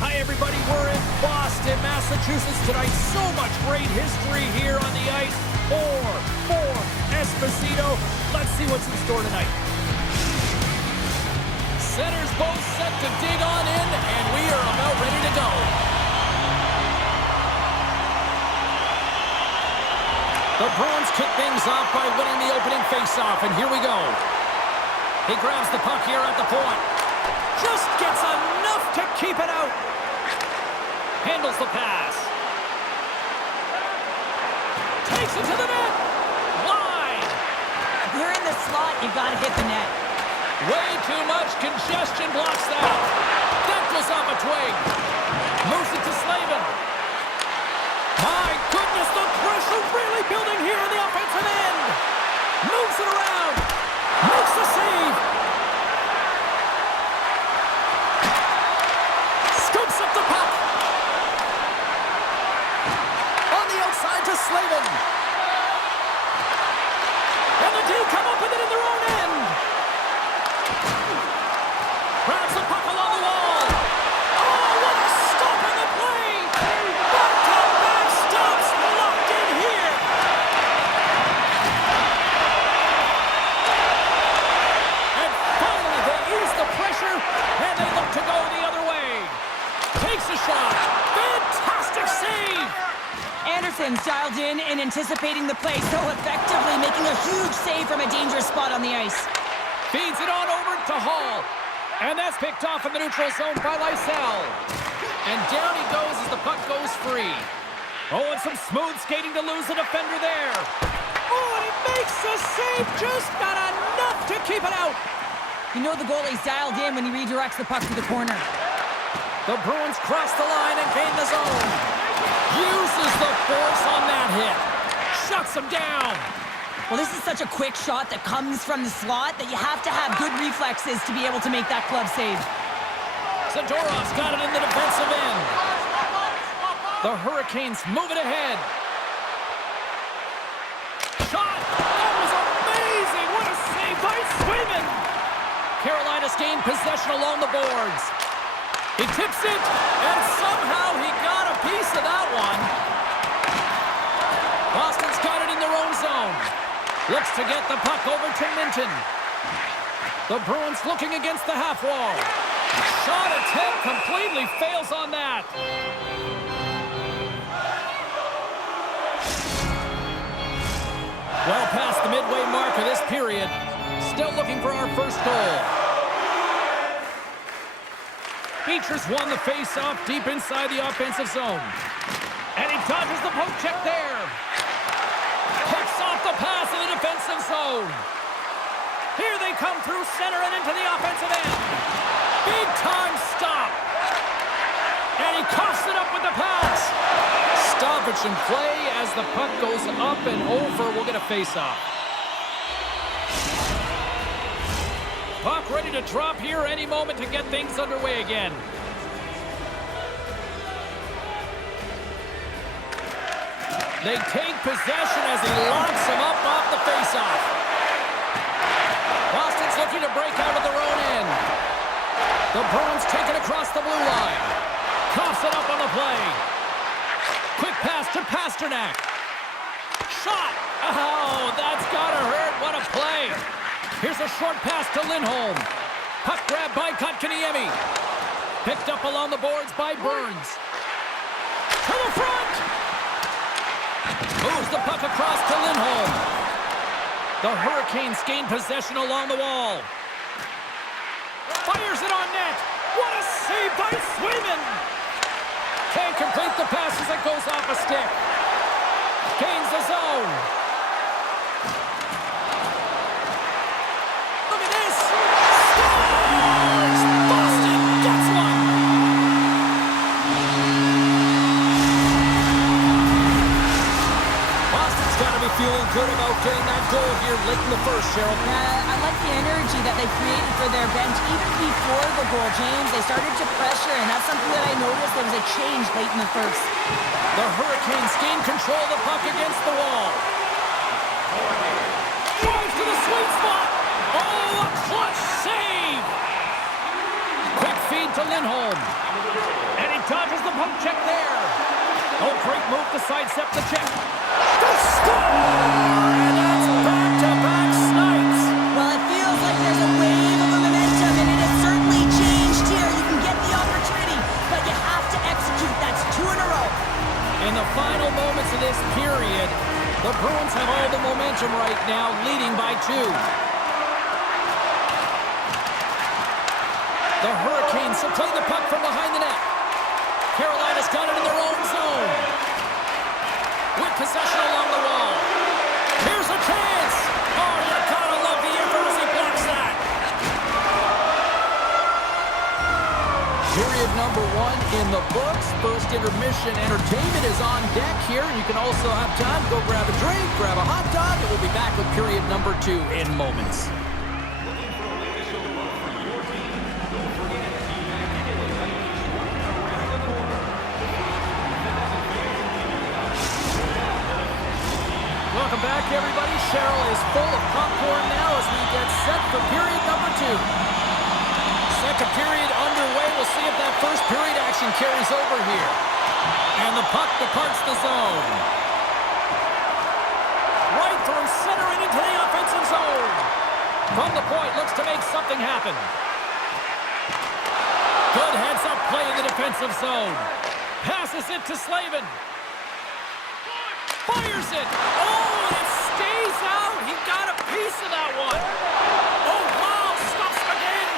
Hi, everybody. We're in Boston, Massachusetts tonight. So much great history here on the ice. 4-4 Esposito. Let's see what's in store tonight. Centers both set to dig on in, and we are about ready to go. The Bruins kick things off by winning the opening faceoff, and here we go. He grabs the puck here at the point. Just gets enough to keep it out. Handles the pass. Takes it to the net. Wide. If you're in the slot, you've got to hit the net. Way too much congestion blocks that. That goes off a twig. Moves it to Slavin. My goodness, the pressure really building here in the offensive end. Moves it around. Makes the save. Scoops up the puck. On the outside to Slavin. And the D come up with it in their own end. Grabs the puck along the wall. Oh, what a stop on the play. Back-to-back stops locked in here. And finally, they ease the pressure, and they look to go the other way. Takes a shot. Fantastic save. Anderson's dialed in and anticipating the play so effectively, making a huge save from a dangerous spot on the ice. Feeds it on over to Hall. And that's picked off in the neutral zone by Lysell. And down he goes as the puck goes free. Oh, and some smooth skating to lose the defender there. Oh, and he makes the save. Just got enough to keep it out. You know the goalie's dialed in when he redirects the puck to the corner. The Bruins cross the line and gain the zone. Uses the force on that hit. Shuts him down. Well, this is such a quick shot that comes from the slot that you have to have good reflexes to be able to make that glove save. Zadorov's got it in the defensive end. The Hurricanes move it ahead. Shot! That was amazing! What a save by Swayman! Carolina's gained possession along the boards. He tips it, and somehow he got a piece of that one. Boston's got it in their own zone. Looks to get the puck over to Minton. The Bruins looking against the half wall. Shot attempt completely fails on that. Well past the midway mark of this period. Still looking for our first goal. Beecher's won the face-off deep inside the offensive zone. And he dodges the poke check there. Picks off the pass in the defensive zone. Here they come through center and into the offensive end. Big time stop. And he coughs it up with the pass. Stoppage in play as the puck goes up and over. We'll get a face-off. Puck ready to drop here any moment to get things underway again. They take possession as he locks him up off the faceoff. Boston's looking to break out of their own end. The Bruins take it across the blue line. Coughs it up on the play. Quick pass to Pasternak. Shot! Oh, that's gotta hurt. What a play. Here's a short pass to Lindholm. Puck grab by Kotkaniemi. Picked up along the boards by Burns. To the front! Moves the puck across to Lindholm. The Hurricanes gain possession along the wall. Fires it on net. What a save by Swayman! Can't complete the pass as it goes off a stick. Gains the zone. Look at this. Scores! Boston gets one. Boston's got to be feeling good about getting that goal here late in the first, Cheryl. I like the energy that they created for their bench even before the goal, James. They started to pressure, and that's something that I noticed. There was a change late in the first. The Hurricanes gain control of the puck against the wall. Drives to the sweet spot. Oh, a clutch save. Quick feed to Lindholm. And he poke check there. Oh, great move to sidestep the check. The score! And that's back-to-back snipes. Well, it feels like there's a wave of momentum, and it has certainly changed here. You can get the opportunity, but you have to execute. That's 2 in a row. In the final moments of this period, the Bruins have all the momentum right now, leading by 2. The Hurricanes will play the puck from behind the net. Carolina's got it in their own zone. With possession along the wall. Here's a chance. Oh, you gotta love the effort as he blocks that. Period number 1 in the books. First intermission entertainment is on deck here. You can also have time to go grab a drink, grab a hot dog, and we'll be back with period number 2 in moments. Welcome back, everybody. Cheryl is full of popcorn now as we get set for period number 2. Second period underway. We'll see if that first period action carries over here. And the puck departs the zone. Right through center and into the offensive zone. From the point, looks to make something happen. Good heads-up play in the defensive zone. Passes it to Slavin. Fires it. Oh, and it stays out. He got a piece of that one. Oh, wow. Stops again.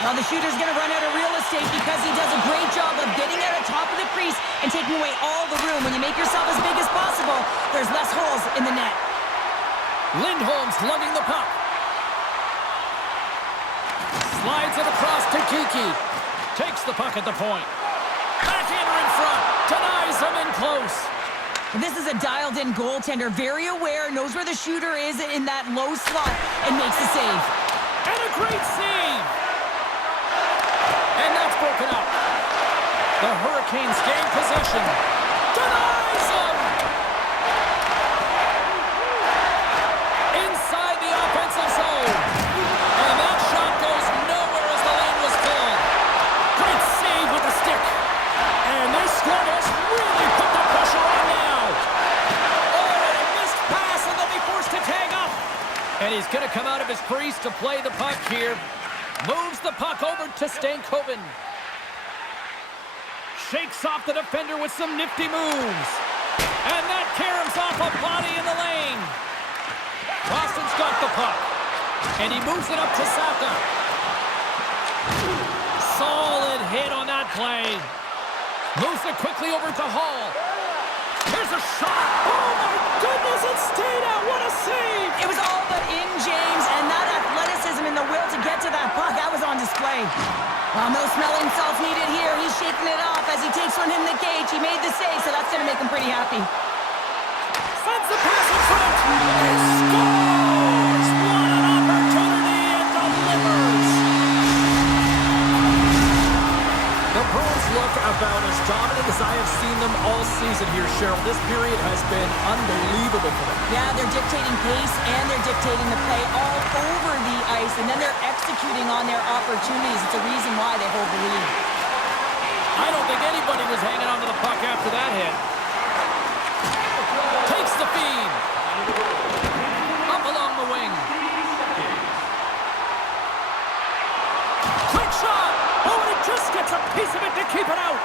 Well, the shooter's going to run out of real estate because he does a great job of getting out of top of the crease and taking away all the room. When you make yourself as big as possible, there's less holes in the net. Lindholm's lugging the puck. Slides it across to Kiki. Takes the puck at the point. Backhander in front. Denies him in close. This is a dialed-in goaltender, very aware, knows where the shooter is in that low slot, and makes the save. And a great save! And that's broken up. The Hurricanes gain possession. Denies him! Inside the offensive zone. And that shot goes nowhere as the lane was filled. Great save with the stick. And this squad has really put the pressure on now. And he's going to come out of his crease to play the puck here. Moves the puck over to Stankoven. Shakes off the defender with some nifty moves. And that caroms off a body in the lane. Boston's got the puck. And he moves it up to Saka. Solid hit on that play. Moves it quickly over to Hall. Here's a shot. Oh, my goodness, it stayed out. What a save. It was all but in, James, and that athleticism and the will to get to that puck, that was on display. Well, no smelling salts needed here. He's shaking it off as he takes one in the cage. He made the save, so that's going to make him pretty happy. Sends the pass in front. He scores. What an opportunity and delivers. The Bruins look about as dominant as I have seen them all season here, Cheryl. This period has been unbelievable for them. Yeah, they're dictating pace and they're dictating the play all over the ice, and then they're executing on their opportunities. It's a reason why they hold the lead. I don't think anybody was hanging on to the puck after that hit. Takes the feed. Up along the wing. Quick shot. Oh, and it just gets a piece of it to keep it out.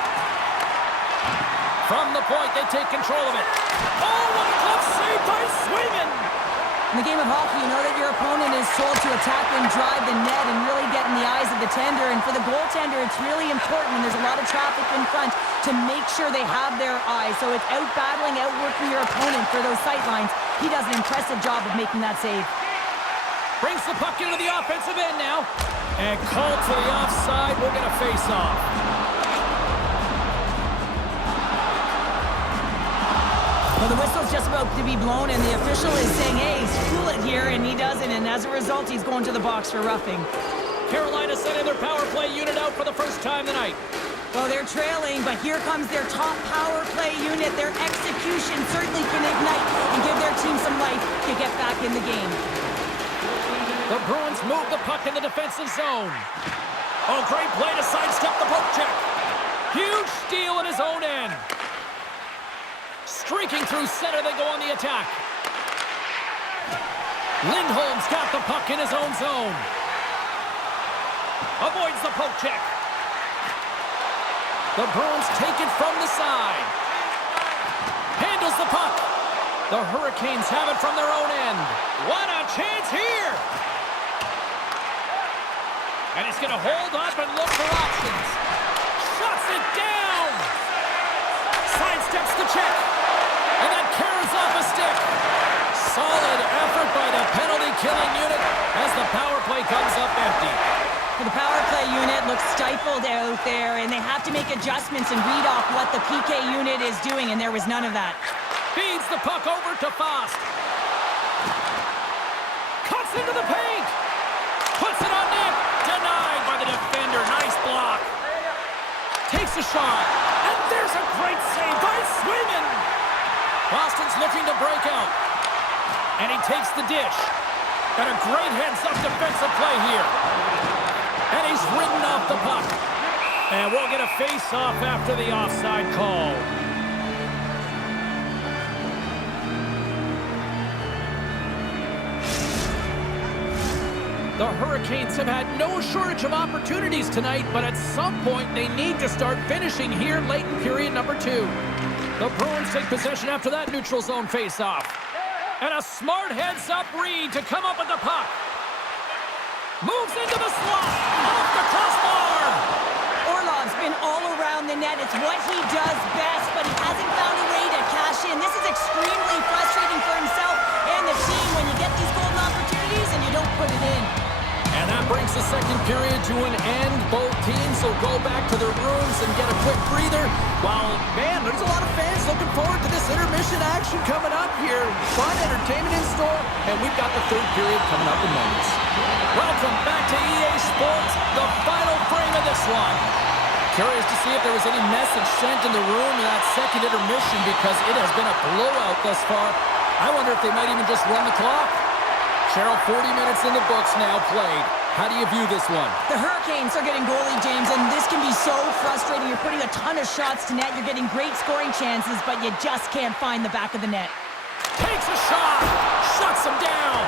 From the point, they take control of it. Oh, what a glove save by Swayman. In the game of hockey, you know that your opponent is told to attack and drive the net and really get in the eyes of the tender. And for the goaltender, it's really important when there's a lot of traffic in front to make sure they have their eyes. So it's out-battling, outworking your opponent for those sight lines. He does an impressive job of making that save. Brings the puck into the offensive end now. And called for the offside. We're going to face off. Well, the whistle's just about to be blown, and the official is saying, hey, cool it here, and he doesn't, and as a result, he's going to the box for roughing. Carolina sending their power play unit out for the first time tonight. Well, they're trailing, but here comes their top power play unit. Their execution certainly can ignite and give their team some life to get back in the game. The Bruins move the puck in the defensive zone. Oh, great play to sidestep the poke check. Huge steal in his own end. Streaking through center, they go on the attack. Lindholm's got the puck in his own zone. Avoids the poke check. The Bruins take it from the side. Handles the puck. The Hurricanes have it from their own end. What a chance here! And he's going to hold up and look for options. Shuts it down! Sidesteps the check. And then carries off a stick. Solid effort by the penalty-killing unit as the power play comes up empty. The power play unit looks stifled out there, and they have to make adjustments and read off what the PK unit is doing, and there was none of that. Feeds the puck over to Fost. Cuts into the paint. Puts it on net. Denied by the defender. Nice block. Takes a shot. And there's a great save by Swayman. Boston's looking to break out. And he takes the dish. And a great heads-up defensive play here. And he's ridden off the puck. And we'll get a face-off after the offside call. The Hurricanes have had no shortage of opportunities tonight, but at some point they need to start finishing here late in period number 2. The Bruins take possession after that neutral zone face-off. And a smart heads-up read to come up with the puck. Moves into the slot. Off the crossbar. Orlov's been all around the net. It's what he does best, but he hasn't found a way to cash in. This is extremely frustrating for himself and the team when you get these golden opportunities and you don't put it in. And that brings the second period to an end. Both teams will go back to their rooms and get a quick breather. While, man, there's a lot of fans looking forward to this intermission action coming up here. Fun entertainment in store, and we've got the third period coming up in moments. Welcome back to EA Sports, the final frame of this one. Curious to see if there was any message sent in the room in that second intermission because it has been a blowout thus far. I wonder if they might even just run the clock. Cheryl, 40 minutes in the books now played. How do you view this one? The Hurricanes are getting goalie, James, and this can be so frustrating. You're putting a ton of shots to net. You're getting great scoring chances, but you just can't find the back of the net. Takes a shot. Shuts him down.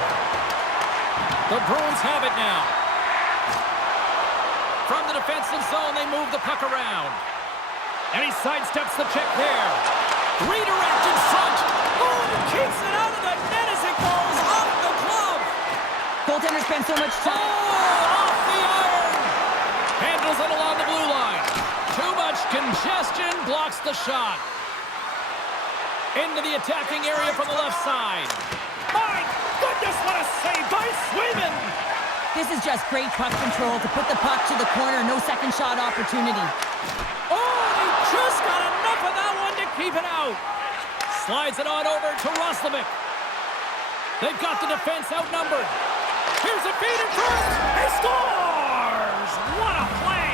The Bruins have it now. From the defensive zone, they move the puck around. And he sidesteps the check there. Redirect in front. Oh, and keeps it out of the net as it goes off the glove. Goaltender spent so much time. Oh, off the iron. Handles it along the blue line. Too much congestion, blocks the shot. Into the attacking area from the left side. My goodness, what a save by Swayman. This is just great puck control to put the puck to the corner. No second shot opportunity. Oh, they just got enough of that one to keep it out. Slides it on over to Roslovic. They've got the defense outnumbered. Here's a feed in front. He scores! What a play!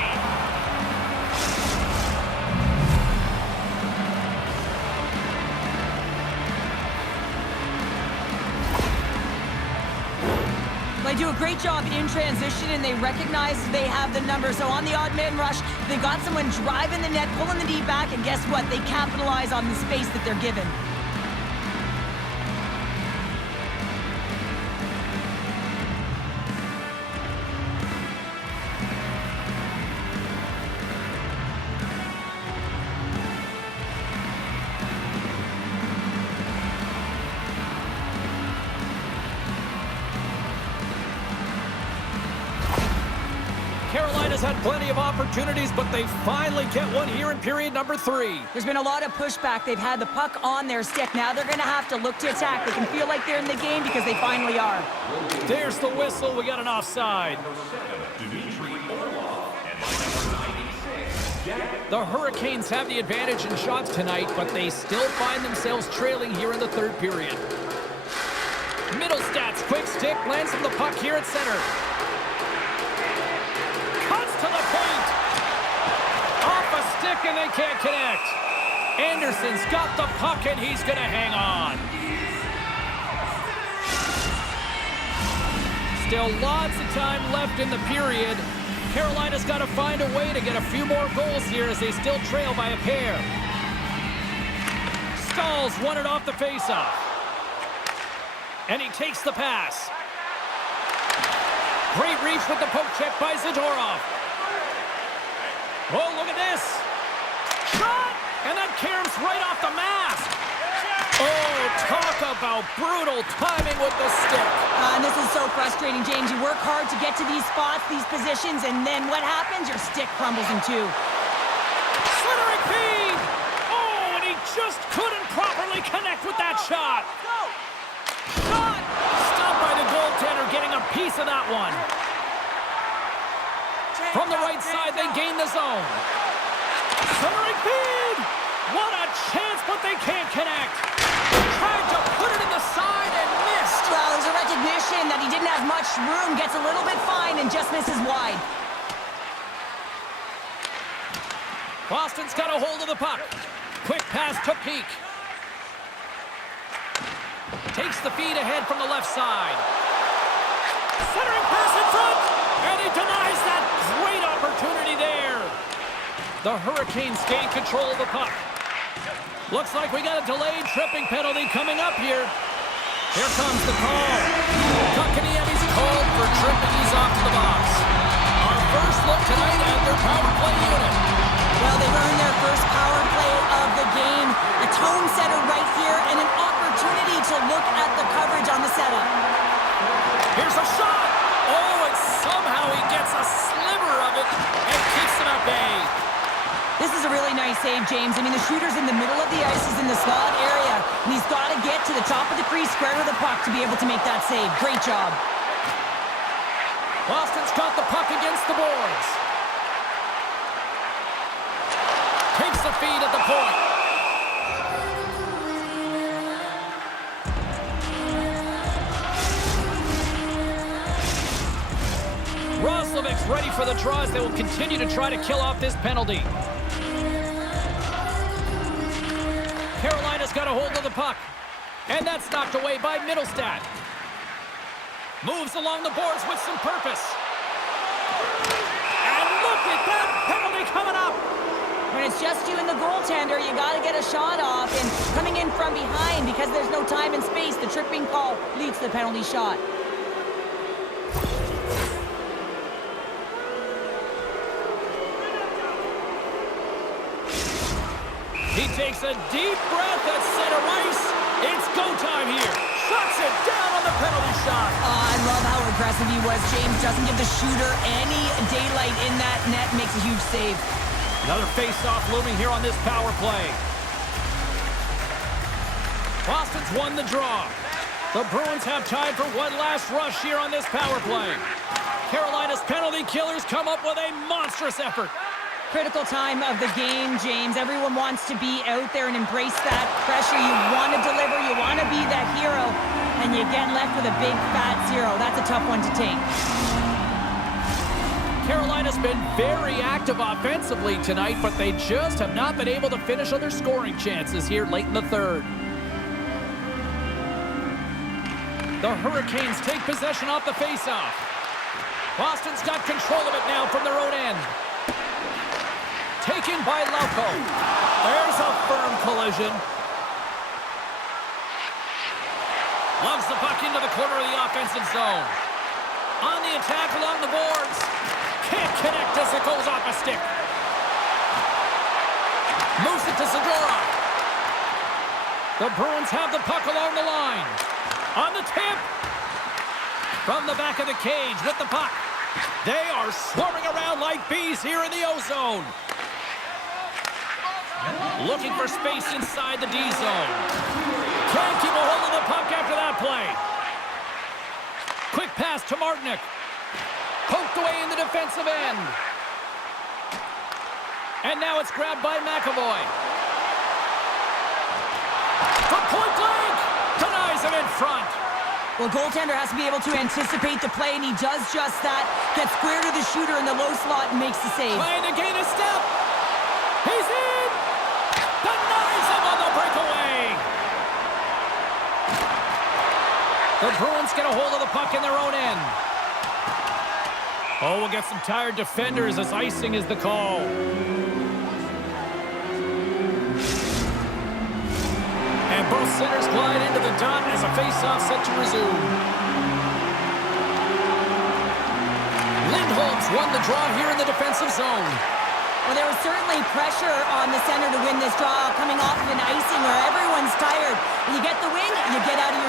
They do a great job in transition, and they recognize they have the number. So on the odd man rush, they've got someone driving the net, pulling the D back, and guess what? They capitalize on the space that they're given. Carolina's had plenty of opportunities, but they finally get one here in period number 3. There's been a lot of pushback. They've had the puck on their stick. Now they're going to have to look to attack. They can feel like they're in the game because they finally are. There's the whistle. We got an offside. The Hurricanes have the advantage in shots tonight, but they still find themselves trailing here in the third period. Middle stats, quick stick, lands from the puck here at center. To the paint. Off a stick and they can't connect. Anderson's got the puck and he's going to hang on. Still lots of time left in the period. Carolina's got to find a way to get a few more goals here as they still trail by a pair. Stahls won it off the faceoff. And he takes the pass. Great reach with the poke check by Zadorov. Oh, look at this. Shot! And that caroms right off the mask. Oh, talk about brutal timing with the stick. And this is so frustrating, James. You work hard to get to these spots, these positions, and then what happens? Your stick crumbles in two. Slithering feed! Oh, and he just couldn't properly connect with that shot. Shot! Stopped by the goaltender, getting a piece of that one. From the right side, they gain the zone. Slithering feed! What a chance, but they can't connect. Tried to put it in the side and missed. Well, there's a recognition that he didn't have much room, gets a little bit fine, and just misses wide. Boston's got a hold of the puck. Quick pass to Peak. Takes the feed ahead from the left side. Centering pass in front, and he denies that great opportunity there. The Hurricanes gain control of the puck. Looks like we got a delayed tripping penalty coming up here. Here comes the call. Kotkaniemi's called for tripping. He's off to the box. Our first look tonight at their power play unit. Well, they've earned their first power play of the game. A tone setter right here and an opportunity to look at the coverage on the setup. Here's a shot. Oh, and somehow he gets a sliver of it and keeps it at bay. This is a really nice save, James. I mean, the shooter's in the middle of the ice. He's in the slot area, and he's got to get to the top of the crease, square to the puck to be able to make that save. Great job. Boston's got the puck against the boards. Takes the feed at the point. Roslovic's ready for the draws. They will continue to try to kill off this penalty. Carolina's got a hold of the puck. And that's knocked away by Middlestat. Moves along the boards with some purpose. And look at that penalty coming up. When it's just you and the goaltender, you got to get a shot off. And coming in from behind, because there's no time and space, the tripping call leads to the penalty shot. He takes a deep breath at center ice. It's go time here. Shuts it down on the penalty shot. I love how aggressive he was. James doesn't give the shooter any daylight in that net. Makes a huge save. Another face-off looming here on this power play. Boston's won the draw. The Bruins have time for one last rush here on this power play. Carolina's penalty killers come up with a monstrous effort. Critical time of the game, James. Everyone wants to be out there and embrace that pressure. You want to deliver, you want to be that hero, and you get left with a big fat zero. That's a tough one to take. Carolina's been very active offensively tonight, but they just have not been able to finish on their scoring chances here late in the third. The Hurricanes take possession off the faceoff. Boston's got control of it now from their own end. Taken by Lauko. There's a firm collision. Loves the puck into the corner of the offensive zone. On the attack along the boards. Can't connect as it goes off a stick. Moves it to Segura. The Bruins have the puck along the line. On the tip. From the back of the cage with the puck. They are swarming around like bees here in the O-zone. Looking for space inside the D-zone. Can't keep a hold of the puck after that play. Quick pass to Martinic. Poked away in the defensive end. And now it's grabbed by McAvoy. From point blank. Denies him in front. Well, goaltender has to be able to anticipate the play, and he does just that. Gets square to the shooter in the low slot and makes the save. Trying to gain a step. He's in. Denies him on the breakaway. The Bruins get a hold of the puck in their own end. Oh, we'll get some tired defenders as icing is the call. And both centers glide into the dot as a face-off set to resume. Lindholm's won the draw here in the defensive zone. Well, there was certainly pressure on the center to win this draw coming off of an icing where everyone's tired. You get the win, you get out of